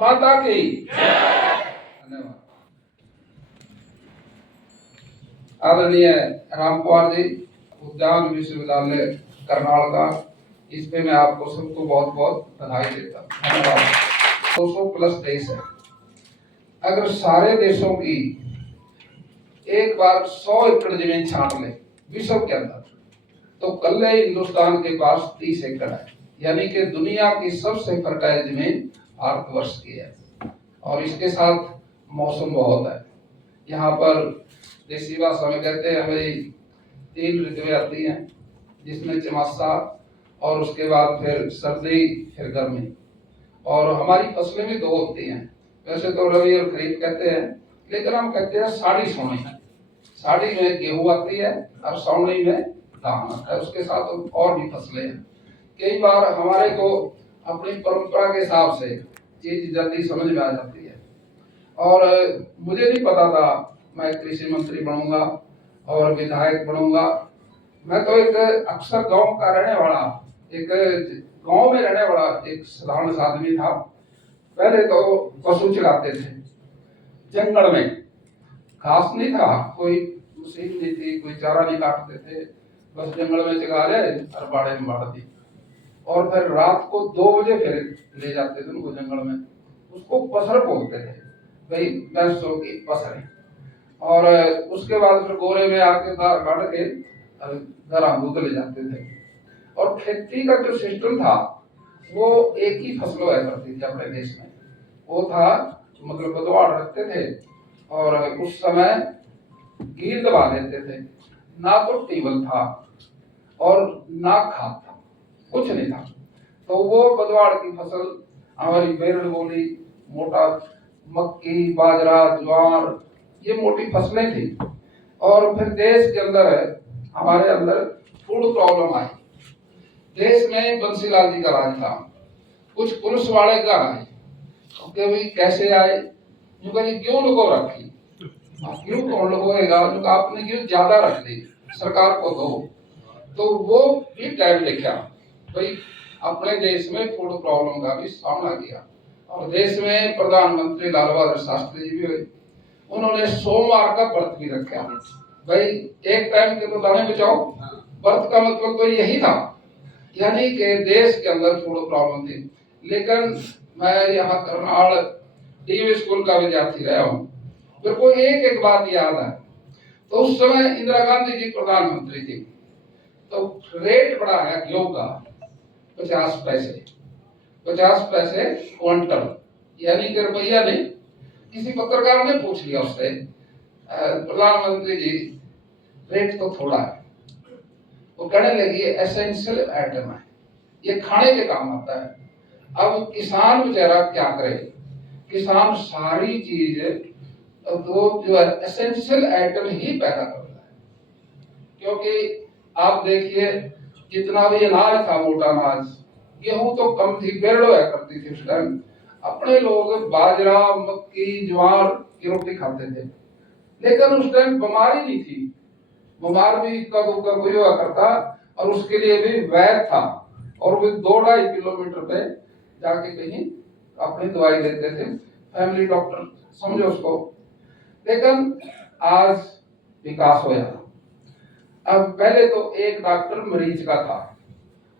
माता की धन्यवाद। आदरणीय रामकुमार जी, उद्यान विश्वविद्यालय करनाल का, इस पे मैं आपको सबको बहुत बहुत बधाई देता हूँ। धन्यवाद। 200 प्लस देश है, अगर सारे देशों की एक बार 100 एकड़ जमीन छांट ले विश्व के अंदर, तो कल हिंदुस्तान के पास 30 एकड़ है, यानी कि दुनिया की सबसे फर्टाइल जमीन भारतवर्ष की है। और इसके साथ मौसम बहुत है यहाँ पर, देसी भाषा में कहते हैं भाई 3 ऋतुएं आती हैं, जिसमें चमासा और उसके बाद फिर सर्दी, फिर गर्मी। और हमारी फसलें भी 2 होती हैं, वैसे तो रबी और खरीफ कहते हैं, लेकिन हम कहते हैं साड़ी सोनी। साड़ी में गेहूं आती है और सावणी में धान आता है, उसके साथ और भी फसलें हैं। कई बार हमारे को अपनी परंपरा के हिसाब से चीज जल्दी समझ में आ जाती है। और मुझे नहीं पता था मैं कृषि मंत्री बनूंगा और विधायक बनूंगा। मैं तो एक अक्सर गांव का रहने वाला, एक गांव में रहने वाला एक साधारण आदमी था। पहले तो पशु चलाते थे, जंगल में घास नहीं था, कोई मशीन नहीं थी, कोई चारा नहीं काटते थे, बस जंगल में चला ले और बाड़े में बाड़ दी। और फिर रात को 2 बजे फिर ले जाते थे उनको जंगल में, उसको पसर बोलते थे भाई, भैंसों की पसरें। और उसके बाद फिर गोरे में आके काट के घर दूध ले जाते थे। और खेती का जो सिस्टम था वो एक ही फसल हुआ करती थी अपने देश में, वो था मतलब बदवाड़ रखते थे और उस समय गिर दबा देते थे, ना तो टेबल था और ना खाद था, कुछ नहीं था। तो वो बदवाड़ की फसल हमारी बेरड़ बोली, मोटा मक्की, बाजरा, ज्वार, ये मोटी फसलें थी। और फिर देश के अंदर हमारे अंदर फूड प्रॉब्लम आई। देश में बंसीलाल जी का राज था, कुछ पुलिस वाले का आए, भाई कैसे आए, क्यों लुको रखी, क्यों कौन लगेगा, आपने क्यों ज्यादा रख दी, सरकार को दो। तो वो भी टाइम लिखा भाई, अपने देश में फूड प्रॉब्लम का भी सामना किया। और देश में प्रधानमंत्री लाल बहादुर शास्त्री जी भी हुए, उन्होंने सोमवार का व्रत भी रखा भाई, एक टाइम के तो दाने बचाओ। व्रत का मतलब तो यही था, यानी कि देश के अंदर फूड प्रॉब्लम थी। लेकिन मैं यहाँ करनाल डीवी स्कूल का विद्यार्थी रहा हूँ, मेरे को एक बात याद है। तो उस समय इंदिरा गांधी जी प्रधानमंत्री थी, तो रेट बढ़ा है गेहूं का 50 पैसे, 50 पैसे क्विंटल, यानी कि रुपया नहीं। किसी पत्रकार ने पूछ लिया उससे, प्रधानमंत्री जी रेट तो थोड़ा है। वो कहने लगी एसेंशियल आइटम है, ये खाने के काम आता है। अब किसान बेचारा क्या करे, किसान सारी चीज तो जो है एसेंशियल आइटम ही पैदा करता है। क्योंकि आप देखिए जितना भी अनाज था, मोटा अनाज, गेहूं तो कम थी, बेरड़ हुआ करती थी उस टाइम। अपने लोग बाजरा, मक्की, ज्वार की रोटी खाते थे, लेकिन उस टाइम बीमारी नहीं थी। बीमार भी इक्का दुक्का कोई हुआ करता, और उसके लिए भी वैद्य था, और वो 2-2.5 किलोमीटर पे जाके कहीं अपनी दवाई देते थे, फैमिली डॉक्टर समझो उसको। लेकिन आज विकास होया। अब पहले तो एक डॉक्टर मरीज का था,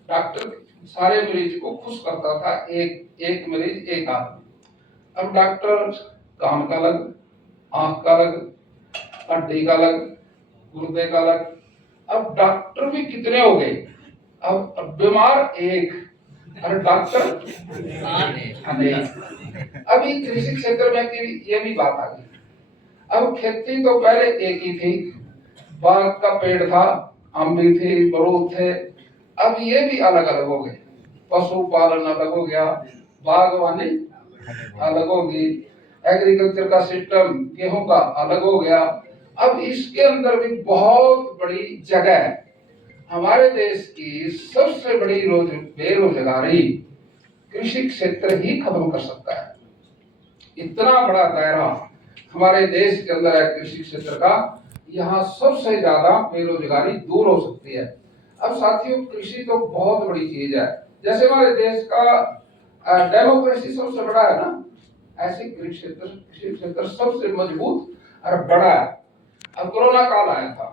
डॉक्टर सारे मरीज को खुश करता था, एक मरीज एक आदमी। अब डॉक्टर कान का अलग, आंख का अलग, हड्डी का अलग, गुर्दे का अलग। अब डॉक्टर भी कितने हो गए, अब बीमार एक और डॉक्टर अनेक। अभी कृषि क्षेत्र में ये भी बात आ गई। अब खेती तो पहले एक ही थी, बाग का पेड़ था, अम्बी थी, बरूद थे। अब ये भी अलग अलग हो गए, पशुपालन अलग हो गया, बागवानी अलग होगी, एग्रीकल्चर का सिस्टम गेहूं का अलग हो गया। अब इसके अंदर भी बहुत बड़ी जगह है। हमारे देश की सबसे बड़ी बेरोजगारी कृषि क्षेत्र ही खत्म कर सकता है। इतना बड़ा दायरा हमारे देश के अंदर है कृषि क्षेत्र का, यहाँ सबसे ज्यादा बेरोजगारी दूर हो सकती है। अब साथियों, कृषि तो बहुत बड़ी चीज है। जैसे हमारे देश का डेमोक्रेसी सबसे बड़ा है ना, ऐसे कृषि क्षेत्र सबसे मजबूत और बड़ा है। अब कोरोना काल आया था,